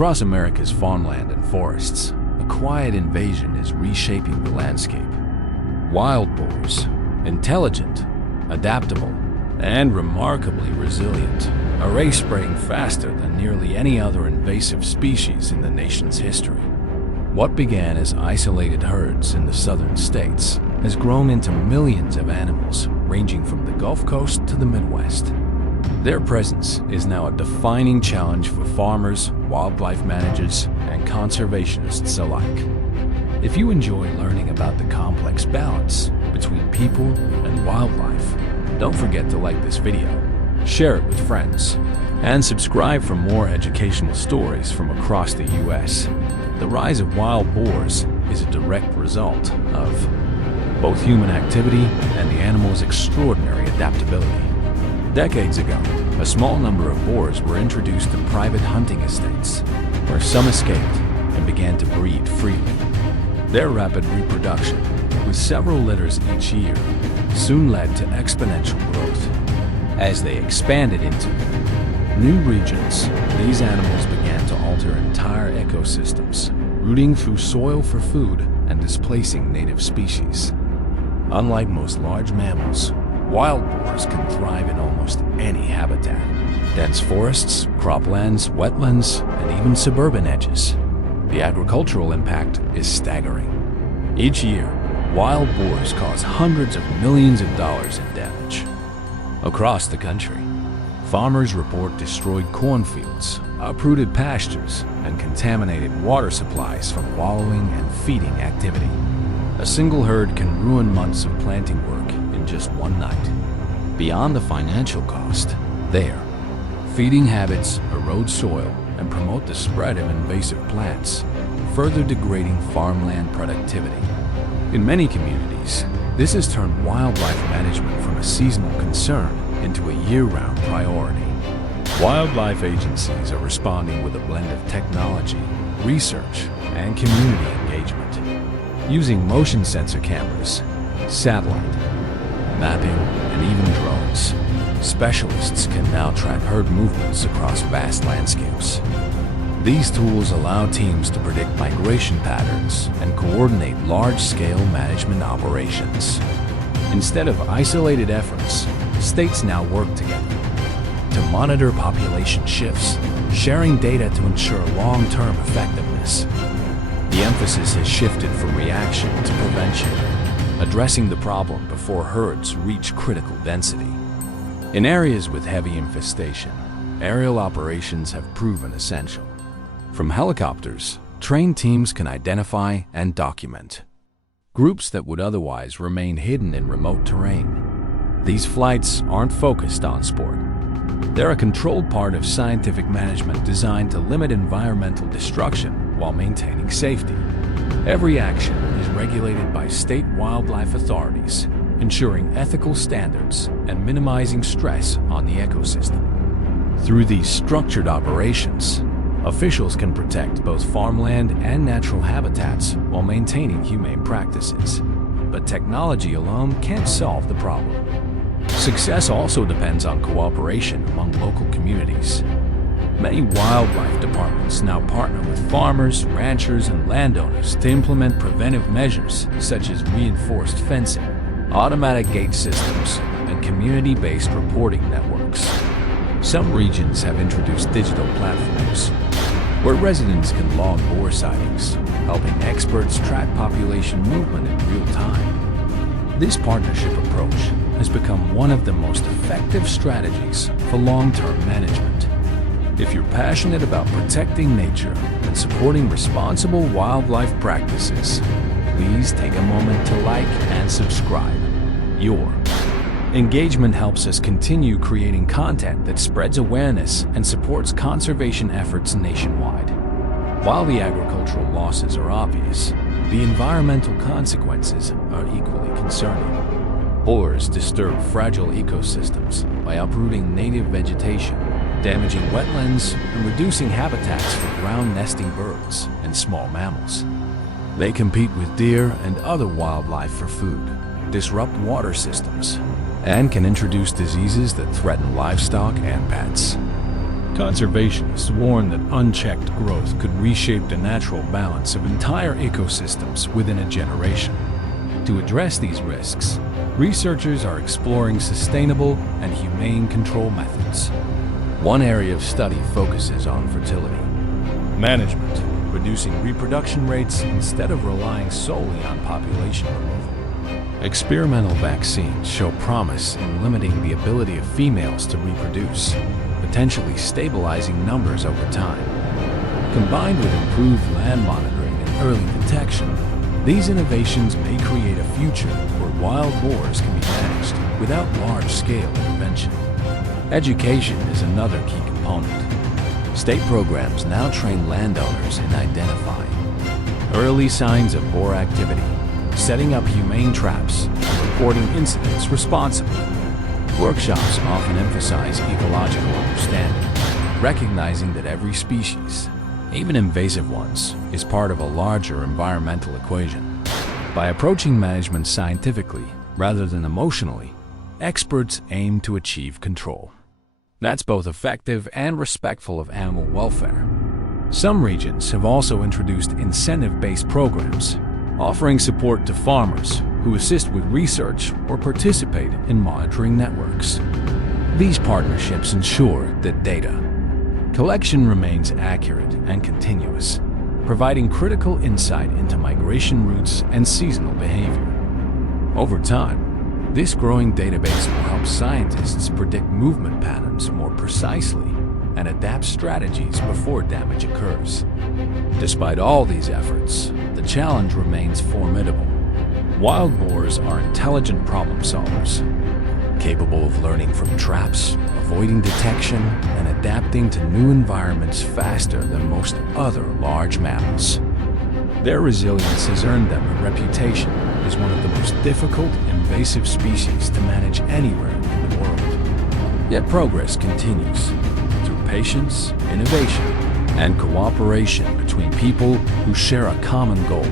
Across America's farmland and forests, a quiet invasion is reshaping the landscape. Wild boars, intelligent, adaptable, and remarkably resilient, a race spreading faster than nearly any other invasive species in the nation's history. What began as isolated herds in the southern states has grown into millions of animals ranging from the Gulf Coast to the Midwest. Their presence is now a defining challenge for farmers, wildlife managers, and conservationists alike. If you enjoy learning about the complex balance between people and wildlife, don't forget to like this video, share it with friends, and subscribe for more educational stories from across the U.S. The rise of wild boars is a direct result of both human activity and the animal's extraordinary adaptability. Decades ago, a small number of boars were introduced to private hunting estates, where some escaped and began to breed freely. Their rapid reproduction, with several litters each year, soon led to exponential growth. As they expanded into new regions, these animals began to alter entire ecosystems, rooting through soil for food and displacing native species. Unlike most large mammals, wild boars can thrive in almost any habitat: dense forests, croplands, wetlands, and even suburban edges. The agricultural impact is staggering. Each year, wild boars cause hundreds of millions of dollars in damage. Across the country, farmers report destroyed cornfields, uprooted pastures, and contaminated water supplies from wallowing and feeding activity. A single herd can ruin months of planting work in just one night. Beyond the financial cost, their feeding habits erode soil and promote the spread of invasive plants, further degrading farmland productivity. In many communities, this has turned wildlife management from a seasonal concern into a year-round priority. Wildlife agencies are responding with a blend of technology, research, and community engagement. Using motion sensor cameras, satellite, mapping, and even drones, specialists can now track herd movements across vast landscapes. These tools allow teams to predict migration patterns and coordinate large-scale management operations. Instead of isolated efforts, states now work together to monitor population shifts, sharing data to ensure long-term effectiveness. The emphasis has shifted from reaction to prevention, addressing the problem before herds reach critical density. In areas with heavy infestation, aerial operations have proven essential. From helicopters, trained teams can identify and document groups that would otherwise remain hidden in remote terrain. These flights aren't focused on sport. They're a controlled part of scientific management designed to limit environmental destruction while maintaining safety. Every action is regulated by state wildlife authorities, ensuring ethical standards and minimizing stress on the ecosystem. Through these structured operations, officials can protect both farmland and natural habitats while maintaining humane practices. But technology alone can't solve the problem. Success also depends on cooperation among local communities. Many wildlife departments now partner with farmers, ranchers, and landowners to implement preventive measures such as reinforced fencing, automatic gate systems, and community-based reporting networks. Some regions have introduced digital platforms where residents can log boar sightings, helping experts track population movement in real time. This partnership approach has become one of the most effective strategies for long-term management. If you're passionate about protecting nature and supporting responsible wildlife practices, please take a moment to like and subscribe. Your engagement helps us continue creating content that spreads awareness and supports conservation efforts nationwide. While the agricultural losses are obvious, the environmental consequences are equally concerning. Boars disturb fragile ecosystems by uprooting native vegetation, damaging wetlands, and reducing habitats for ground-nesting birds and small mammals. They compete with deer and other wildlife for food, disrupt water systems, and can introduce diseases that threaten livestock and pets. Conservationists warn that unchecked growth could reshape the natural balance of entire ecosystems within a generation. To address these risks, researchers are exploring sustainable and humane control methods. One area of study focuses on fertility management, reducing reproduction rates instead of relying solely on population removal. Experimental vaccines show promise in limiting the ability of females to reproduce, potentially stabilizing numbers over time. Combined with improved land monitoring and early detection, these innovations may create a future where wild boars can be managed without large-scale intervention. Education is another key component. State programs now train landowners in identifying early signs of boar activity, setting up humane traps, and reporting incidents responsibly. Workshops often emphasize ecological understanding, recognizing that every species, even invasive ones, is part of a larger environmental equation. By approaching management scientifically rather than emotionally, experts aim to achieve control that's both effective and respectful of animal welfare. Some regions have also introduced incentive-based programs, offering support to farmers who assist with research or participate in monitoring networks. These partnerships ensure that data collection remains accurate and continuous, providing critical insight into migration routes and seasonal behavior. Over time, this growing database will help scientists predict movement patterns more precisely and adapt strategies before damage occurs. Despite all these efforts, the challenge remains formidable. Wild boars are intelligent problem solvers, capable of learning from traps, avoiding detection, and adapting to new environments faster than most other large mammals. Their resilience has earned them a reputation as one of the most difficult invasive species to manage anywhere in the world. Yet progress continues through patience, innovation, and cooperation between people who share a common goal: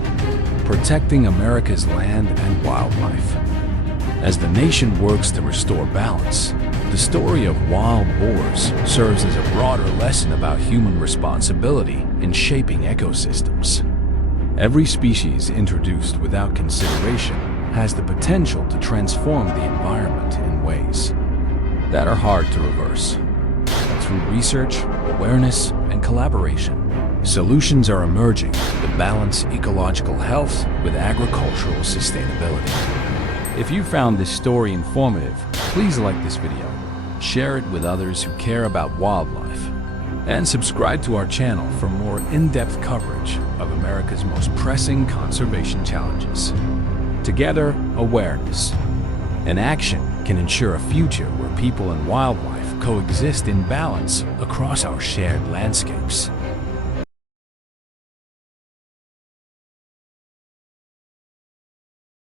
protecting America's land and wildlife. As the nation works to restore balance, the story of wild boars serves as a broader lesson about human responsibility in shaping ecosystems. Every species introduced without consideration has the potential to transform the environment in ways that are hard to reverse. Through research, awareness, and collaboration, solutions are emerging to balance ecological health with agricultural sustainability. If you found this story informative, please like this video, share it with others who care about wildlife, and subscribe to our channel for more in-depth coverage of America's most pressing conservation challenges. Together, awareness and action can ensure a future where people and wildlife coexist in balance across our shared landscapes.